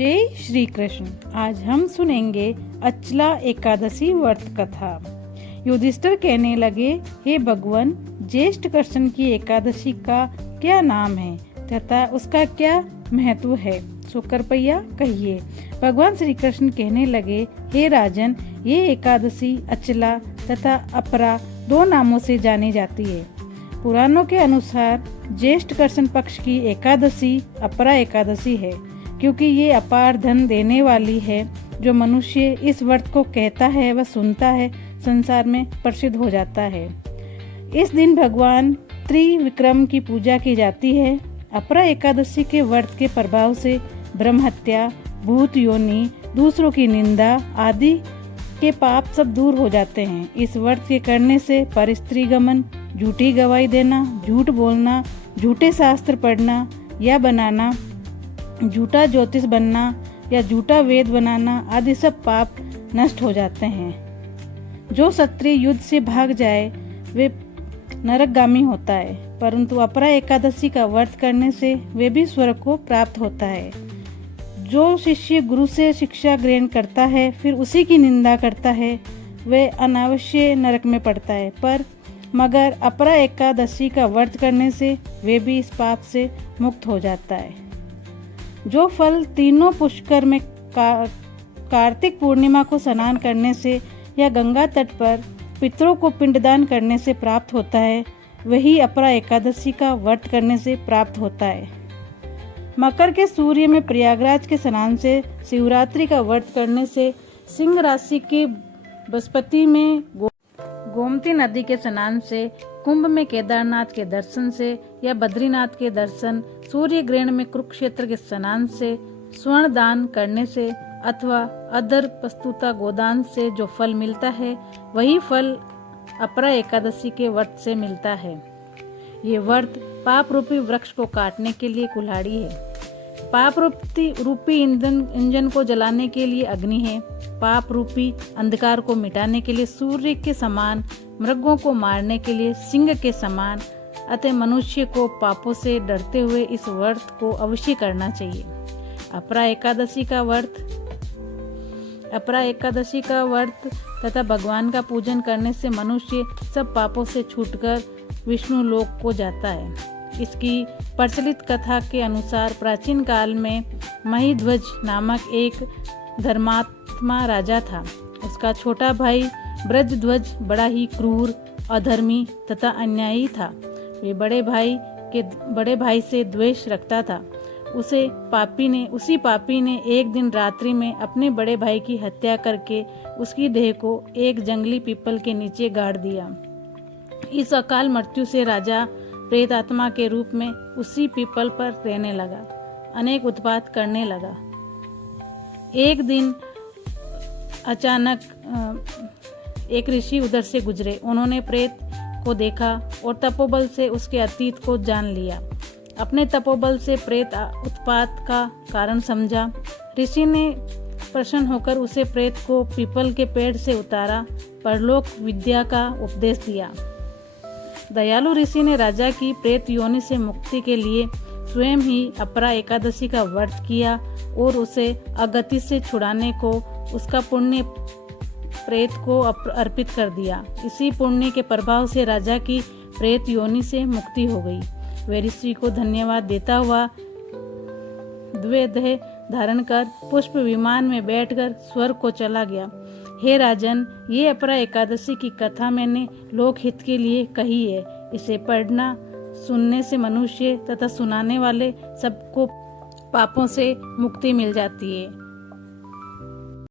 जय श्री कृष्ण। आज हम सुनेंगे अचला एकादशी व्रत कथा। युधिष्ठिर कहने लगे, हे भगवान, ज्येष्ठ कृष्ण की एकादशी का क्या नाम है तथा उसका क्या महत्व है, सो कृपया कहिए। भगवान श्री कृष्ण कहने लगे, हे राजन, ये एकादशी अचला तथा अपरा दो नामों से जानी जाती है। पुराणों के अनुसार ज्येष्ठ कृष्ण पक्ष की एकादशी अपरा एकादशी है, क्योंकि ये अपार धन देने वाली है। जो मनुष्य इस व्रत को कहता है व सुनता है, संसार में प्रसिद्ध हो जाता है। इस दिन भगवान त्रिविक्रम की पूजा की जाती है। अपरा एकादशी के व्रत के प्रभाव से ब्रह्म हत्या, भूत योनि, दूसरों की निंदा आदि के पाप सब दूर हो जाते हैं। इस व्रत के करने से परस्त्री गमन, झूठी गवाही देना, झूठ बोलना, झूठे शास्त्र पढ़ना या बनाना, झूठा ज्योतिष बनना या झूठा वेद बनाना आदि सब पाप नष्ट हो जाते हैं। जो क्षत्रिय युद्ध से भाग जाए वे नरकगामी होता है, परंतु अपरा एकादशी का व्रत करने से वे भी स्वर्ग को प्राप्त होता है। जो शिष्य गुरु से शिक्षा ग्रहण करता है फिर उसी की निंदा करता है, वे अनावश्य नरक में पड़ता है। मगर अपरा एकादशी का व्रत करने से वे भी इस पाप से मुक्त हो जाता है। जो फल तीनों पुष्कर में कार्तिक पूर्णिमा को स्नान करने से या गंगा तट पर पितरों को पिंडदान करने से प्राप्त होता है, वही अपरा एकादशी का व्रत करने से प्राप्त होता है। मकर के सूर्य में प्रयागराज के स्नान से, शिवरात्रि का व्रत करने से, सिंह राशि के बृहस्पति में गोमती नदी के स्नान से, कुंभ में केदारनाथ के दर्शन से या बद्रीनाथ के दर्शन, सूर्य ग्रहण में कुरुक्षेत्र के स्नान से, स्वर्ण दान करने से अथवा अदर प्रस्तुता गोदान से जो फल मिलता है, वही फल अपरा एकादशी के व्रत से मिलता है। ये व्रत पाप रूपी वृक्ष को काटने के लिए कुल्हाड़ी है। पाप रूपी इंजन को जलाने के लिए अग्नि है। पाप रूपी अंधकार को मिटाने के लिए सूर्य के समान, मृगों को मारने के लिए सिंह के समान, अतः मनुष्य को पापों से डरते हुए इस व्रत को अवश्य करना चाहिए। अपरा एकादशी का व्रत तथा भगवान का पूजन करने से मनुष्य सब पापों से छूटकर विष्णु लोक को जाता है। इसकी प्रचलित कथा के अनुसार प्राचीन काल में महिध्वज नामक एक धर्मात्मा राजा था। उसका छोटा भाई ब्रजध्वज बड़ा ही क्रूर, अधर्मी तथा अन्यायी था। वे बड़े भाई से द्वेष रखता था। उसी पापी ने एक दिन रात्रि में अपने बड़े भाई की हत्या करके उसकी देह को एक जंगली पीपल के नीचे गाड़ दिया। इस अकाल मृत्यु से राजा प्रेत आत्मा के रूप में उसी पीपल पर रहने लगा, अनेक उत्पात करने लगा। एक दिन अचानक एक ऋषि उधर से गुजरे। उन्होंने प्रेत को देखा और तपोबल से उसके अतीत को जान लिया। अपने तपोबल से प्रेत उत्पात का कारण समझा। ऋषि ने प्रसन्न होकर उसे प्रेत को पीपल के पेड़ से उतारा, परलोक विद्या का उपदेश दिया। दयालु ऋषि ने राजा की प्रेत योनि से मुक्ति के लिए स्वयं ही अपरा एकादशी का व्रत किया और उसे अगति से छुड़ाने को उसका पुण्य प्रेत को अर्पित कर दिया। इसी पुण्य के प्रभाव से राजा की प्रेत योनि से मुक्ति हो गई। वे ऋषि को धन्यवाद देता हुआ द्विदेह धारण कर पुष्प विमान में बैठकर स्वर्ग को चला गया। हे राजन, ये अपरा एकादशी की कथा मैंने लोकहित के लिए कही है। इसे पढ़ना सुनने से मनुष्य तथा सुनाने वाले सबको पापों से मुक्ति मिल जाती है।